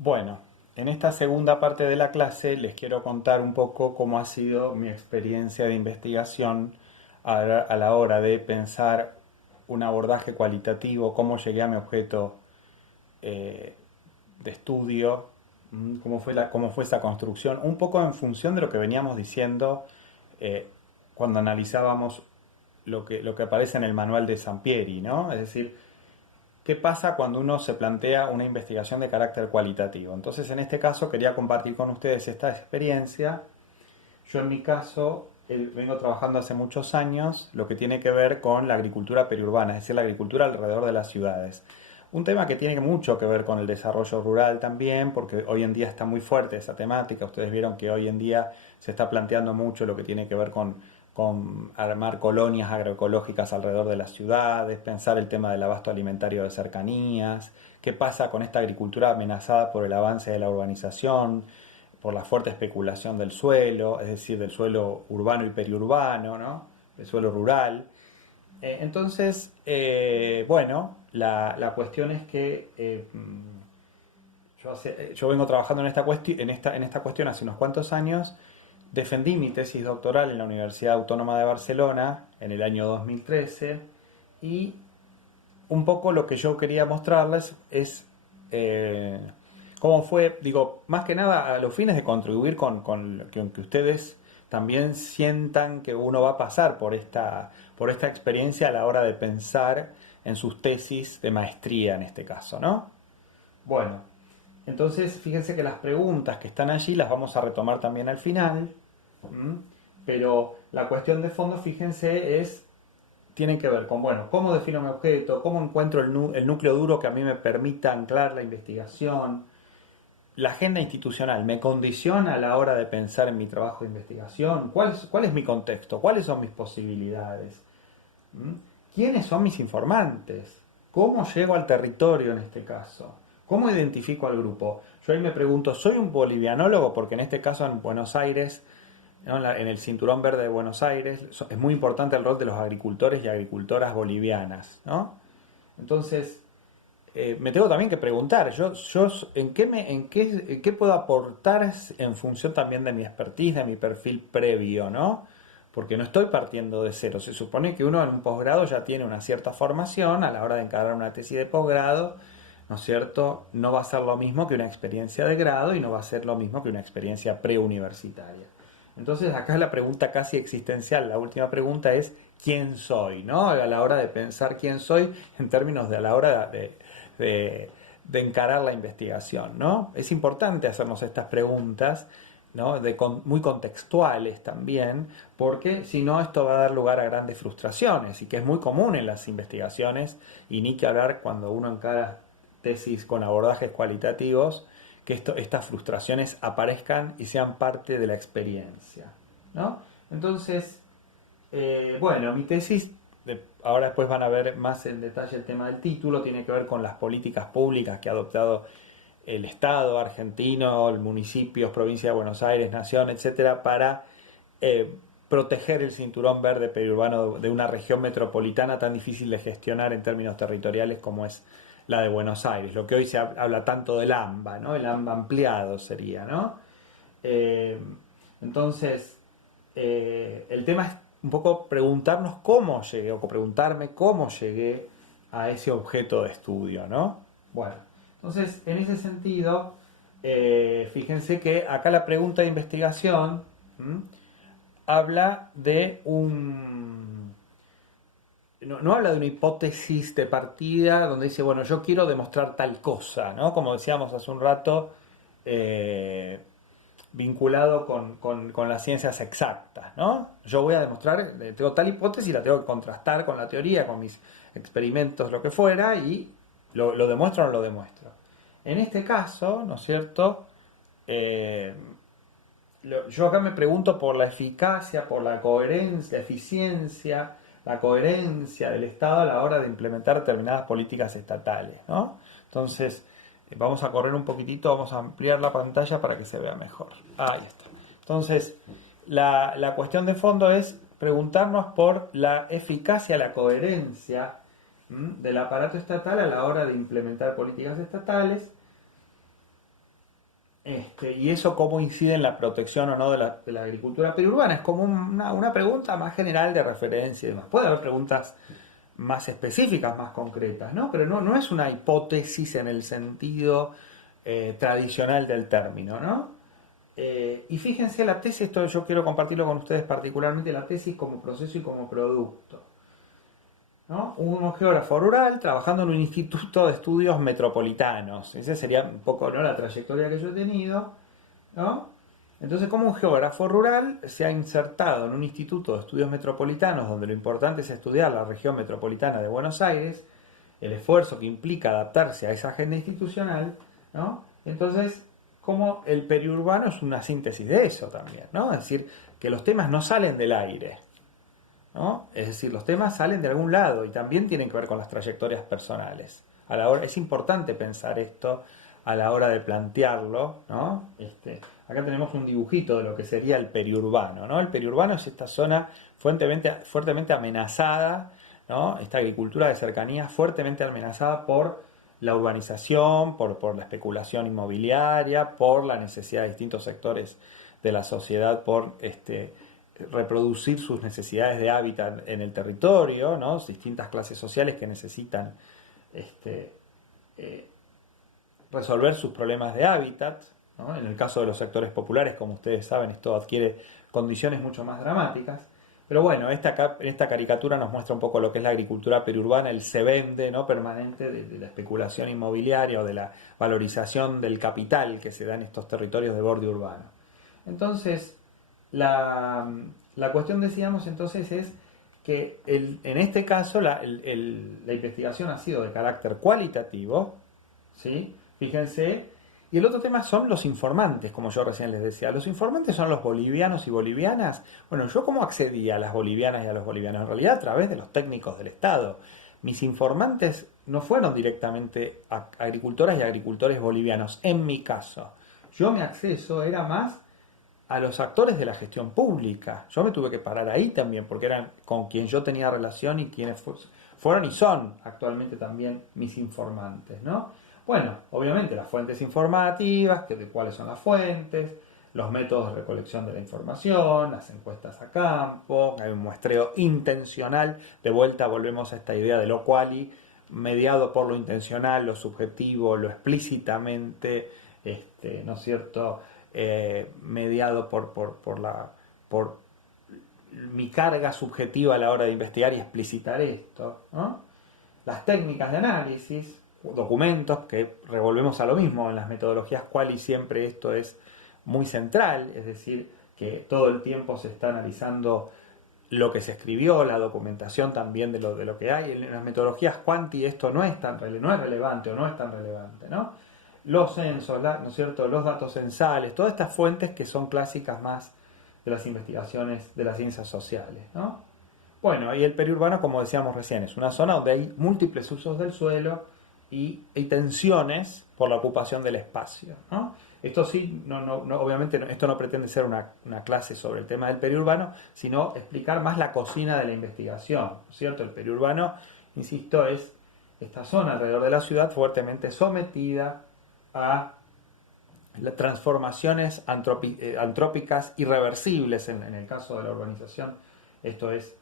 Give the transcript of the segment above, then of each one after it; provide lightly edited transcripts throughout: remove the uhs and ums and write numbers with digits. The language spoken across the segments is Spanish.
Bueno, en esta segunda parte de la clase les quiero contar un poco cómo ha sido mi experiencia de investigación a la hora de pensar un abordaje cualitativo, cómo llegué a mi objeto eh, de estudio, cómo fue esa construcción, un poco en función de lo que veníamos diciendo cuando analizábamos lo que aparece en el manual de Sampieri, ¿no? Es decir, ¿qué pasa cuando uno se plantea una investigación de carácter cualitativo? Entonces, en este caso, quería compartir con ustedes esta experiencia. Yo, en mi caso, vengo trabajando hace muchos años lo que tiene que ver con la agricultura periurbana, es decir, la agricultura alrededor de las ciudades. Un tema que tiene mucho que ver con el desarrollo rural también, porque hoy en día está muy fuerte esa temática. Ustedes vieron que hoy en día se está planteando mucho lo que tiene que ver con armar colonias agroecológicas alrededor de las ciudades, pensar el tema del abasto alimentario de cercanías, qué pasa con esta agricultura amenazada por el avance de la urbanización, por la fuerte especulación del suelo, es decir, del suelo urbano y periurbano, ¿no? El suelo rural. Bueno, la cuestión es que yo vengo trabajando en esta cuestión hace unos cuantos años. Defendí mi tesis doctoral en la Universidad Autónoma de Barcelona en el año 2013 y un poco lo que yo quería mostrarles es cómo fue, digo, más que nada a los fines de contribuir con que ustedes también sientan que uno va a pasar por esta experiencia a la hora de pensar en sus tesis de maestría en este caso, ¿no? Bueno, entonces fíjense que las preguntas que están allí las vamos a retomar también al final, ¿m? Pero la cuestión de fondo, fíjense, tienen que ver con, bueno, cómo defino mi objeto, cómo encuentro el núcleo duro que a mí me permita anclar la investigación, la agenda institucional me condiciona a la hora de pensar en mi trabajo de investigación, cuál es mi contexto, cuáles son mis posibilidades, ¿Mm? ¿Quiénes son mis informantes? ¿Cómo llego al territorio en este caso? ¿Cómo identifico al grupo? Yo ahí me pregunto, ¿soy un bolivianólogo? Porque en este caso en Buenos Aires, ¿no? En el cinturón verde de Buenos Aires, es muy importante el rol de los agricultores y agricultoras bolivianas, ¿no? Entonces, me tengo también que preguntar, yo en qué puedo aportar en función también de mi expertise, de mi perfil previo, ¿no? Porque no estoy partiendo de cero. Se supone que uno en un posgrado ya tiene una cierta formación a la hora de encarar una tesis de posgrado, ¿no es cierto? No va a ser lo mismo que una experiencia de grado y no va a ser lo mismo que una experiencia preuniversitaria. Entonces acá la pregunta casi existencial, la última pregunta es ¿quién soy? ¿No? A la hora de pensar quién soy en términos de a la hora de encarar la investigación, ¿no? Es importante hacernos estas preguntas, ¿no? Muy contextuales también, porque si no esto va a dar lugar a grandes frustraciones y que es muy común en las investigaciones y ni que hablar cuando uno encara tesis con abordajes cualitativos, que estas frustraciones aparezcan y sean parte de la experiencia, ¿no? Entonces, bueno, mi tesis, ahora después van a ver más en detalle el tema del título, tiene que ver con las políticas públicas que ha adoptado el Estado argentino, el municipios, provincia de Buenos Aires, nación, etcétera, para eh, proteger el cinturón verde periurbano de una región metropolitana tan difícil de gestionar en términos territoriales como es la de Buenos Aires, lo que hoy se habla tanto del AMBA, ¿no? El AMBA ampliado sería, ¿no? Eh, entonces, el tema es un poco preguntarnos cómo llegué, o preguntarme cómo llegué a ese objeto de estudio, ¿no? Bueno, entonces, en ese sentido, fíjense que acá la pregunta de investigación habla de un... No habla de una hipótesis de partida donde dice, bueno, yo quiero demostrar tal cosa, ¿no? Como decíamos hace un rato, eh, vinculado con las ciencias exactas, ¿no? Yo voy a demostrar, tengo tal hipótesis, la tengo que contrastar con la teoría, con mis experimentos, lo que fuera, y lo demuestro o no lo demuestro. En este caso, ¿no es cierto? Eh, yo acá me pregunto por la eficacia, por la coherencia, eficiencia, la coherencia del Estado a la hora de implementar determinadas políticas estatales, ¿no? Entonces, vamos a correr un poquitito, vamos a ampliar la pantalla para que se vea mejor. Ahí está. Entonces, la cuestión de fondo es preguntarnos por la eficacia, la coherencia del aparato estatal a la hora de implementar políticas estatales Y eso cómo incide en la protección o no de la agricultura periurbana. Es como una pregunta más general de referencia y demás. Puede haber preguntas más específicas, más concretas, ¿no? Pero no es una hipótesis en el sentido tradicional del término, ¿no? Y fíjense la tesis, esto yo quiero compartirlo con ustedes particularmente, la tesis como proceso y como producto, ¿no? Un geógrafo rural trabajando en un instituto de estudios metropolitanos. Esa sería un poco, ¿no?, la trayectoria que yo he tenido, ¿no? Entonces, como un geógrafo rural se ha insertado en un instituto de estudios metropolitanos donde lo importante es estudiar la región metropolitana de Buenos Aires, el esfuerzo que implica adaptarse a esa agenda institucional, ¿no? Entonces, como el periurbano es una síntesis de eso también, ¿no? Es decir, que los temas no salen del aire, ¿no? Es decir, los temas salen de algún lado y también tienen que ver con las trayectorias personales. Es importante pensar esto a la hora de plantearlo, ¿no? Acá tenemos un dibujito de lo que sería el periurbano, ¿no? El periurbano es esta zona fuertemente amenazada, ¿no? Esta agricultura de cercanía fuertemente amenazada por la urbanización, por la especulación inmobiliaria, por la necesidad de distintos sectores de la sociedad por reproducir sus necesidades de hábitat en el territorio, ¿no? Distintas clases sociales que necesitan resolver sus problemas de hábitat, ¿no? En el caso de los sectores populares, como ustedes saben, esto adquiere condiciones mucho más dramáticas. Pero bueno, esta caricatura nos muestra un poco lo que es la agricultura periurbana, el se vende, ¿no?, permanente de la especulación inmobiliaria o de la valorización del capital que se da en estos territorios de borde urbano. Entonces, la cuestión, decíamos entonces, es que en este caso la investigación ha sido de carácter cualitativo, ¿sí? Fíjense. Y el otro tema son los informantes, como yo recién les decía. Los informantes son los bolivianos y bolivianas. Bueno, ¿yo cómo accedí a las bolivianas y a los bolivianos? En realidad a través de los técnicos del Estado. Mis informantes no fueron directamente agricultoras y agricultores bolivianos, en mi caso. Yo mi acceso era más a los actores de la gestión pública. Yo me tuve que parar ahí también, porque eran con quien yo tenía relación y quienes fueron y son actualmente también mis informantes, ¿no? Bueno, obviamente las fuentes informativas, de cuáles son las fuentes, los métodos de recolección de la información, las encuestas a campo, hay un muestreo intencional, de vuelta volvemos a esta idea de lo quali, mediado por lo intencional, lo subjetivo, lo explícitamente, ¿no es cierto?, mediado por mi carga subjetiva a la hora de investigar y explicitar esto, ¿no? Las técnicas de análisis, documentos, que revolvemos a lo mismo en las metodologías quali, siempre esto es muy central, es decir, que todo el tiempo se está analizando lo que se escribió, la documentación también de lo que hay. En las metodologías quanti esto no es relevante o no es tan relevante, ¿no? Los censos, ¿no es cierto?, los datos censales, todas estas fuentes que son clásicas más de las investigaciones de las ciencias sociales, ¿no? Bueno, y el periurbano, como decíamos recién, es una zona donde hay múltiples usos del suelo y hay tensiones por la ocupación del espacio, ¿no? Esto sí, obviamente esto no pretende ser una clase sobre el tema del periurbano, sino explicar más la cocina de la investigación, ¿no es cierto? El periurbano, insisto, es esta zona alrededor de la ciudad fuertemente sometida a las transformaciones antrópicas irreversibles en el caso de la urbanización. Esto es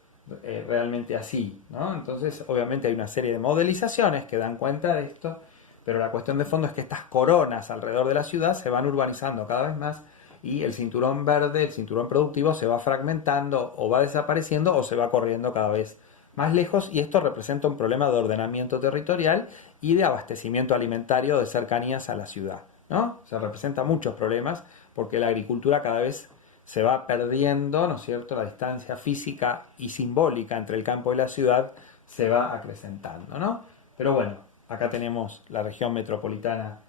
realmente así, ¿no? Entonces, obviamente hay una serie de modelizaciones que dan cuenta de esto, pero la cuestión de fondo es que estas coronas alrededor de la ciudad se van urbanizando cada vez más y el cinturón verde, el cinturón productivo, se va fragmentando o va desapareciendo o se va corriendo cada vez más lejos, y esto representa un problema de ordenamiento territorial y de abastecimiento alimentario de cercanías a la ciudad, ¿no? Se representan muchos problemas porque la agricultura cada vez se va perdiendo, ¿no es cierto?, la distancia física y simbólica entre el campo y la ciudad se va acrecentando, ¿no? Pero bueno, acá tenemos la región metropolitana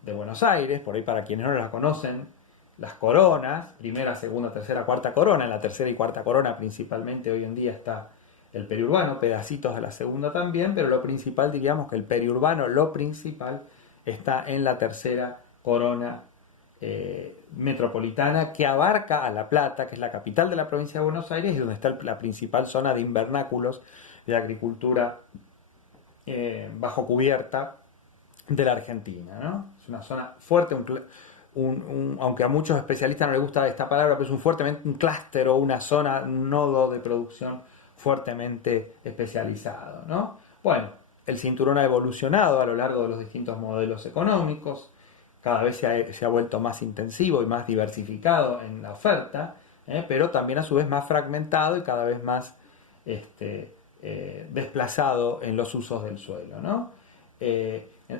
de Buenos Aires, por ahí para quienes no la conocen, las coronas, primera, segunda, tercera, cuarta corona. En la tercera y cuarta corona principalmente hoy en día está el periurbano, pedacitos de la segunda también, pero lo principal, diríamos que el periurbano, lo principal, está en la tercera corona metropolitana, que abarca a La Plata, que es la capital de la provincia de Buenos Aires y donde está la principal zona de invernáculos de agricultura bajo cubierta de la Argentina, ¿no? Es una zona fuerte, aunque a muchos especialistas no les gusta esta palabra, pero es un clúster o una zona, un nodo de producción fuertemente especializado, ¿no? Bueno, el cinturón ha evolucionado a lo largo de los distintos modelos económicos, cada vez se ha vuelto más intensivo y más diversificado en la oferta, pero también a su vez más fragmentado y cada vez más desplazado en los usos del suelo, ¿no?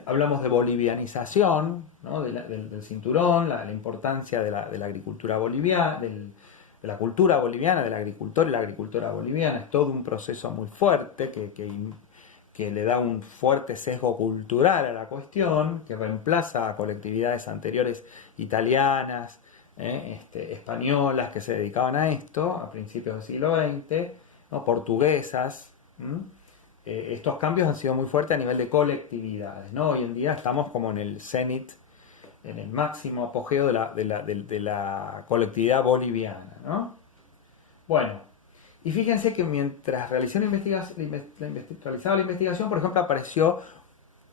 Hablamos de bolivianización, ¿no? del cinturón, la importancia de la agricultura boliviana, de la cultura boliviana, del agricultor y la agricultura boliviana. Es todo un proceso muy fuerte que le da un fuerte sesgo cultural a la cuestión, que reemplaza a colectividades anteriores italianas, españolas que se dedicaban a esto a principios del siglo XX, ¿no? Portuguesas. Estos cambios han sido muy fuertes a nivel de colectividades, ¿no? Hoy en día estamos como en el cenit, en el máximo apogeo de la colectividad boliviana, ¿no? Bueno, y fíjense que mientras realicé realizaba la investigación, por ejemplo, apareció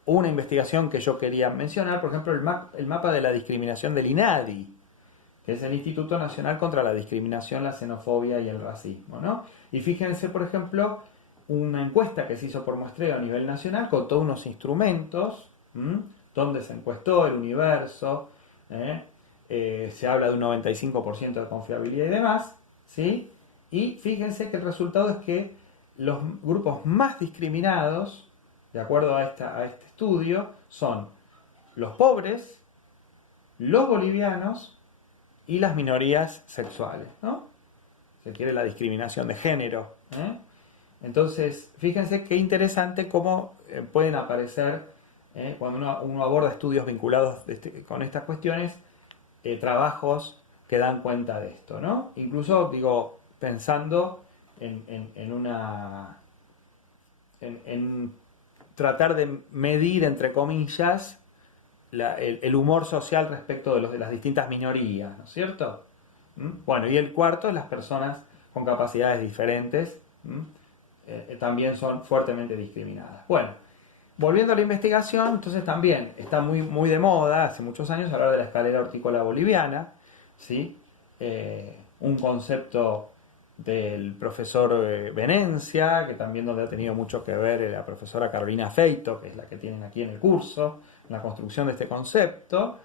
una investigación que yo quería mencionar, por ejemplo, el mapa de la discriminación del INADI, que es el Instituto Nacional contra la Discriminación, la Xenofobia y el Racismo, ¿no? Y fíjense, por ejemplo, una encuesta que se hizo por muestreo a nivel nacional con todos unos instrumentos, donde se encuestó el universo, se habla de un 95% de confiabilidad y demás, ¿sí? Y fíjense que el resultado es que los grupos más discriminados, de acuerdo a este estudio, son los pobres, los bolivianos y las minorías sexuales, ¿no? Se quiere la discriminación de género, Entonces, fíjense qué interesante cómo pueden aparecer, cuando uno aborda estudios vinculados con estas cuestiones, trabajos que dan cuenta de esto, ¿no? Incluso, digo, pensando en tratar de medir, entre comillas, el humor social respecto de las distintas minorías, ¿no es cierto? Bueno, y el cuarto es las personas con capacidades diferentes, también son fuertemente discriminadas. Bueno, volviendo a la investigación, entonces también está muy, muy de moda, hace muchos años, hablar de la escalera hortícola boliviana, ¿sí? Un concepto del profesor Venencia, que también donde ha tenido mucho que ver la profesora Carolina Feito, que es la que tienen aquí en el curso, en la construcción de este concepto.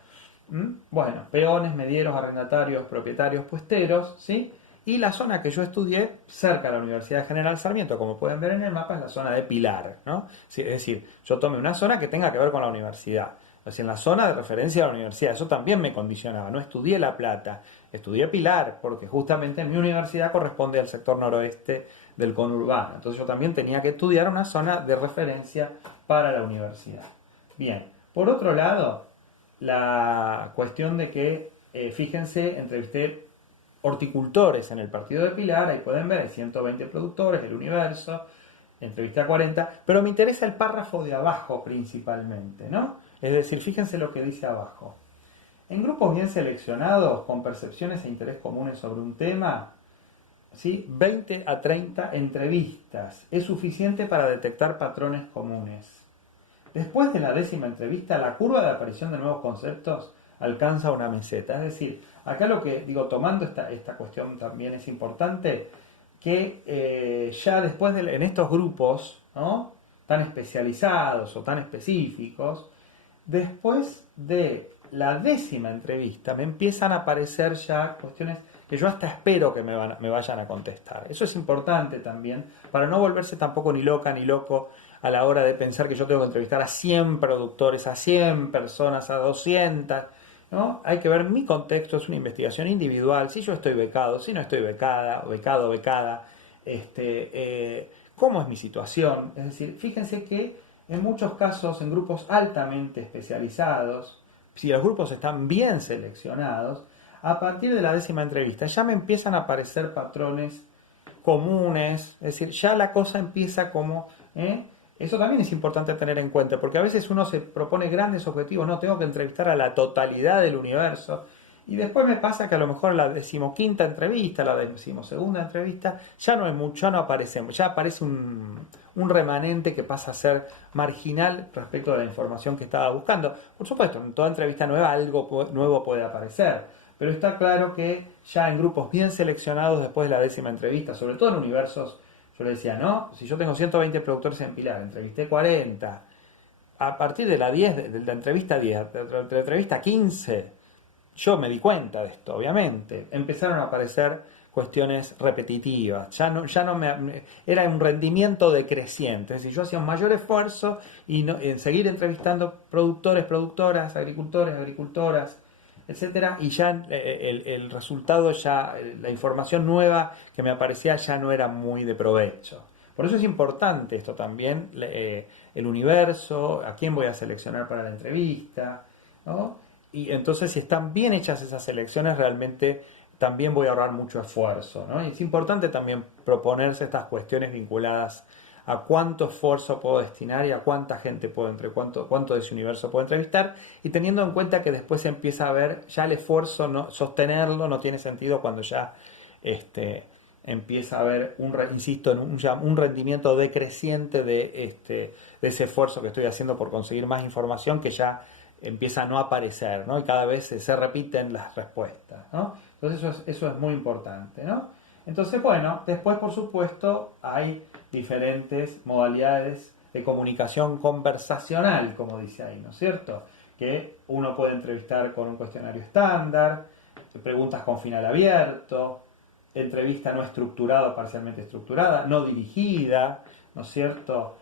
Bueno, peones, medieros, arrendatarios, propietarios, puesteros, ¿sí? Y la zona que yo estudié, cerca de la Universidad General Sarmiento, como pueden ver en el mapa, es la zona de Pilar, ¿no? Es decir, yo tomé una zona que tenga que ver con la universidad. Es decir, en la zona de referencia a la universidad. Eso también me condicionaba. No estudié La Plata, estudié Pilar, porque justamente mi universidad corresponde al sector noroeste del conurbano. Entonces yo también tenía que estudiar una zona de referencia para la universidad. Bien, por otro lado, la cuestión de que, fíjense, entrevisté horticultores en el partido de Pilar, ahí pueden ver, hay 120 productores, el universo, entrevisté a 40, pero me interesa el párrafo de abajo principalmente, ¿no? Es decir, fíjense lo que dice abajo. En grupos bien seleccionados, con percepciones e interés comunes sobre un tema, ¿sí? 20 a 30 entrevistas es suficiente para detectar patrones comunes. Después de la 10ª entrevista, la curva de aparición de nuevos conceptos alcanza una meseta. Es decir, acá lo que digo, tomando esta cuestión también es importante, que ya después en estos grupos, ¿no?, tan especializados o tan específicos, después de la 10ª entrevista me empiezan a aparecer ya cuestiones que yo hasta espero que me vayan a contestar. Eso es importante también, para no volverse tampoco ni loca ni loco a la hora de pensar que yo tengo que entrevistar a 100 productores, a 100 personas, a 200, ¿no? Hay que ver mi contexto, es una investigación individual, si yo estoy becado, si no estoy becada, o becado, becada, cómo es mi situación. Es decir, fíjense que en muchos casos, en grupos altamente especializados, si los grupos están bien seleccionados, a partir de la 10ª entrevista ya me empiezan a aparecer patrones comunes, es decir, ya la cosa empieza como... Eso también es importante tener en cuenta, porque a veces uno se propone grandes objetivos, no, tengo que entrevistar a la totalidad del universo, Y después me pasa que a lo mejor la 15ª entrevista, la 12ª entrevista, ya no es mucho, ya no aparecemos, ya aparece un remanente que pasa a ser marginal respecto de la información que estaba buscando. Por supuesto, en toda entrevista nueva algo nuevo puede aparecer, pero está claro que ya en grupos bien seleccionados después de la 10ª entrevista, sobre todo en universos, yo le decía, ¿no? Si yo tengo 120 productores en Pilar, entrevisté 40, a partir de la 10, de la entrevista 10, de la entrevista 15, yo me di cuenta de esto, obviamente. Empezaron a aparecer cuestiones repetitivas. Era un rendimiento decreciente. Es decir, yo hacía un mayor esfuerzo en seguir entrevistando productores, productoras, agricultores, agricultoras, etcétera, y ya el resultado, la información nueva que me aparecía ya no era muy de provecho. Por eso es importante esto también, el universo, a quién voy a seleccionar para la entrevista, ¿no? Y entonces, si están bien hechas esas selecciones, realmente también voy a ahorrar mucho esfuerzo, ¿no? Y es importante también proponerse estas cuestiones vinculadas a cuánto esfuerzo puedo destinar y a cuánta gente cuánto de ese universo puedo entrevistar, y teniendo en cuenta que después se empieza a ver ya el esfuerzo, sostenerlo no tiene sentido cuando ya empieza a haber insisto, en un rendimiento decreciente de ese esfuerzo que estoy haciendo por conseguir más información, que ya empieza a no aparecer, ¿no? Y cada vez se repiten las respuestas, ¿no? Entonces eso es muy importante, ¿no? Entonces, bueno, después por supuesto hay diferentes modalidades de comunicación conversacional, como dice ahí, ¿no es cierto? Que uno puede entrevistar con un cuestionario estándar, preguntas con final abierto, entrevista no estructurada o parcialmente estructurada, no dirigida, ¿no es cierto?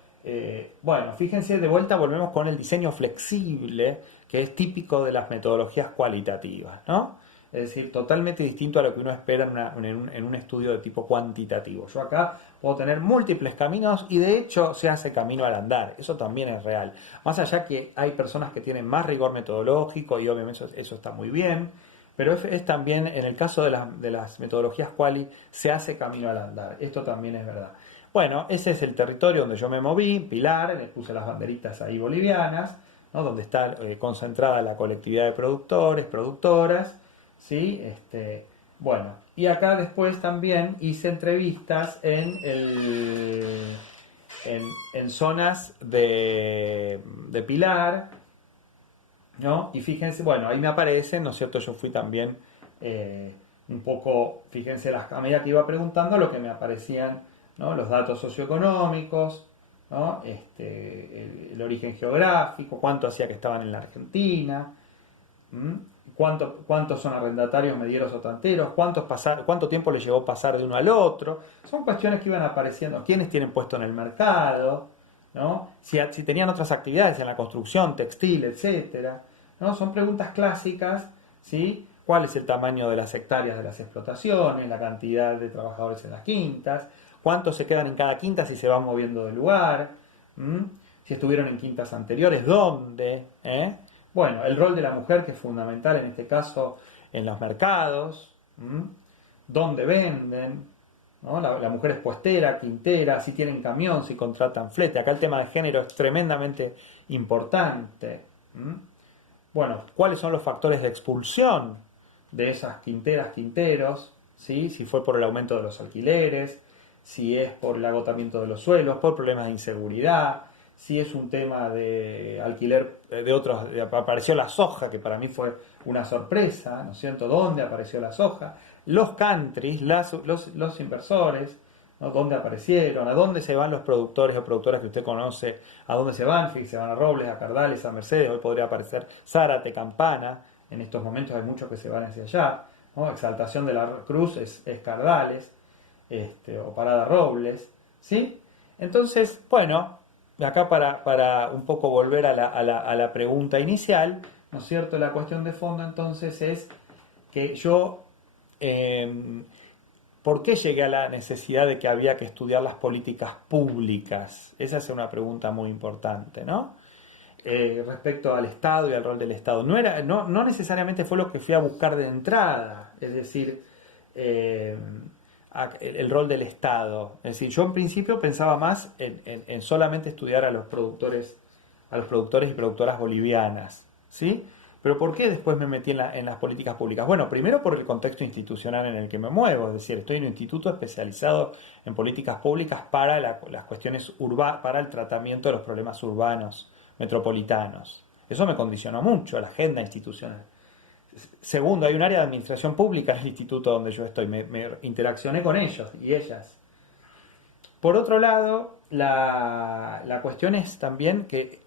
Bueno, fíjense, de vuelta volvemos con el diseño flexible, que es típico de las metodologías cualitativas, ¿no? Es decir, totalmente distinto a lo que uno espera en un estudio de tipo cuantitativo. Yo acá puedo tener múltiples caminos y de hecho se hace camino al andar. Eso también es real. Más allá que hay personas que tienen más rigor metodológico y obviamente eso está muy bien, pero es también, en el caso de las metodologías quali, se hace camino al andar. Esto también es verdad. Bueno, ese es el territorio donde yo me moví, Pilar, le puse las banderitas ahí bolivianas, ¿no? Donde está concentrada la colectividad de productores, productoras, ¿sí? Bueno, y acá después también hice entrevistas en zonas de Pilar, ¿no? Y fíjense, bueno, ahí me aparecen, ¿no es cierto? Yo fui también un poco, fíjense, a medida que iba preguntando, lo que me aparecían, ¿no? Los datos socioeconómicos, ¿no? El origen geográfico, cuánto hacía que estaban en la Argentina, cuántos son arrendatarios, medieros o tanteros, cuánto tiempo les llevó pasar de uno al otro. Son cuestiones que iban apareciendo, quiénes tienen puesto en el mercado, ¿no? Si tenían otras actividades en la construcción, textil, etcétera, ¿no? Son preguntas clásicas, ¿sí? ¿Cuál es el tamaño de las hectáreas de las explotaciones, la cantidad de trabajadores en las quintas, cuántos se quedan en cada quinta si se van moviendo de lugar, si estuvieron en quintas anteriores, dónde, Bueno, el rol de la mujer, que es fundamental en este caso en los mercados, dónde venden, ¿no? La mujer es puestera, quintera, si tienen camión, si contratan flete. Acá el tema de género es tremendamente importante. Bueno, ¿cuáles son los factores de expulsión de esas quinteras, quinteros? ¿Sí? Si fue por el aumento de los alquileres, si es por el agotamiento de los suelos, por problemas de inseguridad, si es un tema de alquiler de otros. Apareció la soja, que para mí fue una sorpresa, ¿no es cierto? ¿Dónde apareció la soja? Los countries, los inversores, ¿no? ¿Dónde aparecieron? ¿A dónde se van los productores o productoras que usted conoce? ¿A dónde se van? Fíjese, se van a Robles, a Cardales, a Mercedes. Hoy podría aparecer Zárate, Campana. En estos momentos hay muchos que se van hacia allá, ¿no? Exaltación de la Cruz es Cardales, o Parada Robles, ¿sí? Entonces, bueno, acá para un poco volver a la pregunta inicial, ¿no es cierto? La cuestión de fondo entonces es que yo, ¿por qué llegué a la necesidad de que había que estudiar las políticas públicas? Esa es una pregunta muy importante, ¿no? Respecto al Estado y al rol del Estado. No necesariamente fue lo que fui a buscar de entrada, es decir, el rol del Estado. Es decir, yo en principio pensaba más en solamente estudiar a los productores y productoras bolivianas, ¿sí? Pero ¿por qué después me metí en las políticas públicas? Bueno, primero por el contexto institucional en el que me muevo, es decir, estoy en un instituto especializado en políticas públicas para las cuestiones urbanas, para el tratamiento de los problemas urbanos, metropolitanos. Eso me condicionó mucho la agenda institucional. Segundo, hay un área de administración pública en el instituto donde yo estoy, me interaccioné con ellos y ellas. Por otro lado, la cuestión es también que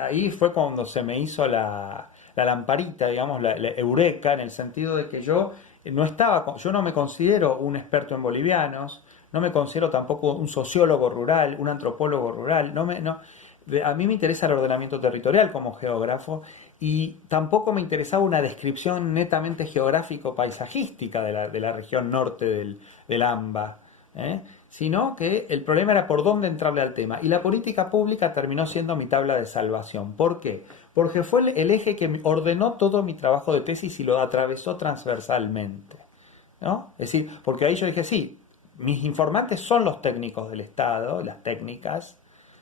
ahí fue cuando se me hizo la lamparita, digamos, la eureka, en el sentido de que yo no me considero un experto en bolivianos, no me considero tampoco un sociólogo rural, un antropólogo rural, a mí me interesa el ordenamiento territorial como geógrafo y tampoco me interesaba una descripción netamente geográfico-paisajística de la región norte del AMBA, sino que el problema era por dónde entrarle al tema. Y la política pública terminó siendo mi tabla de salvación. ¿Por qué? Porque fue el eje que ordenó todo mi trabajo de tesis y lo atravesó transversalmente, ¿no? Es decir, porque ahí yo dije, sí, mis informantes son los técnicos del Estado, las técnicas,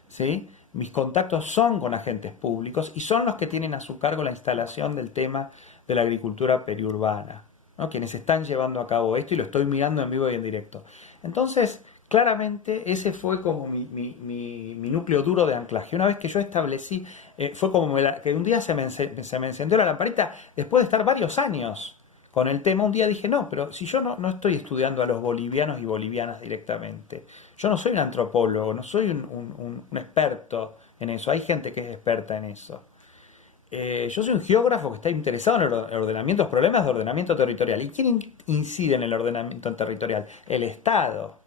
¿sí? Mis contactos son con agentes públicos y son los que tienen a su cargo la instalación del tema de la agricultura periurbana, ¿no? Quienes están llevando a cabo esto y lo estoy mirando en vivo y en directo. Entonces, claramente ese fue como mi núcleo duro de anclaje. Una vez que yo establecí, fue como que un día se me encendió la lamparita, después de estar varios años con el tema, un día dije, no, pero si yo no estoy estudiando a los bolivianos y bolivianas directamente, yo no soy un antropólogo, no soy un experto en eso, hay gente que es experta en eso. Yo soy un geógrafo que está interesado en el ordenamiento, los problemas de ordenamiento territorial. ¿Y quién incide en el ordenamiento territorial? El Estado.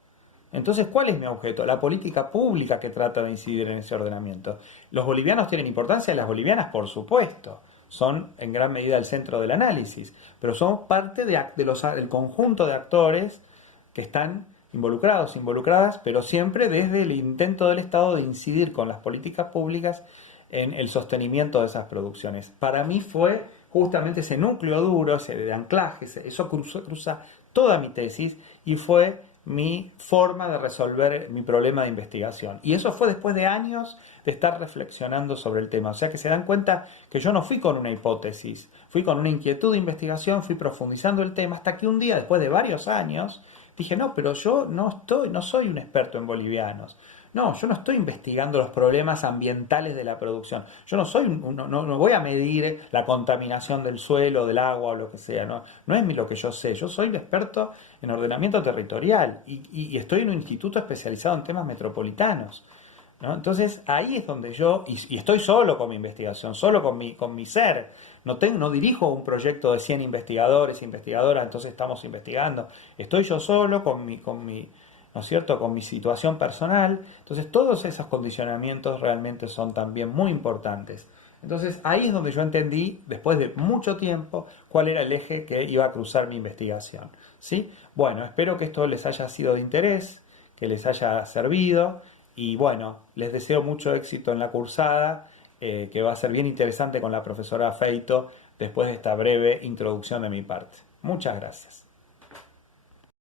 Entonces, ¿cuál es mi objeto? La política pública que trata de incidir en ese ordenamiento. ¿Los bolivianos tienen importancia? Las bolivianas, por supuesto, son en gran medida el centro del análisis, pero son parte del conjunto de actores que están involucradas, pero siempre desde el intento del Estado de incidir con las políticas públicas en el sostenimiento de esas producciones. Para mí fue justamente ese núcleo duro, ese de anclaje, eso cruza toda mi tesis y fue mi forma de resolver mi problema de investigación. Y eso fue después de años de estar reflexionando sobre el tema. O sea que se dan cuenta que yo no fui con una hipótesis, fui con una inquietud de investigación, fui profundizando el tema hasta que un día, después de varios años, dije, no, pero yo no soy un experto en bolivianos. No, yo no estoy investigando los problemas ambientales de la producción. Yo no voy a medir la contaminación del suelo, del agua o lo que sea. No es lo que yo sé. Yo soy el experto en ordenamiento territorial y estoy en un instituto especializado en temas metropolitanos, ¿no? Entonces ahí es donde y estoy solo con mi investigación, solo con mi ser. No dirijo un proyecto de 100 investigadores e investigadoras, entonces estamos investigando. Estoy yo solo con mi ¿no es cierto?, con mi situación personal. Entonces todos esos condicionamientos realmente son también muy importantes. Entonces ahí es donde yo entendí, después de mucho tiempo, cuál era el eje que iba a cruzar mi investigación, ¿sí? Bueno, espero que esto les haya sido de interés, que les haya servido y bueno, les deseo mucho éxito en la cursada, que va a ser bien interesante con la profesora Feito después de esta breve introducción de mi parte. Muchas gracias.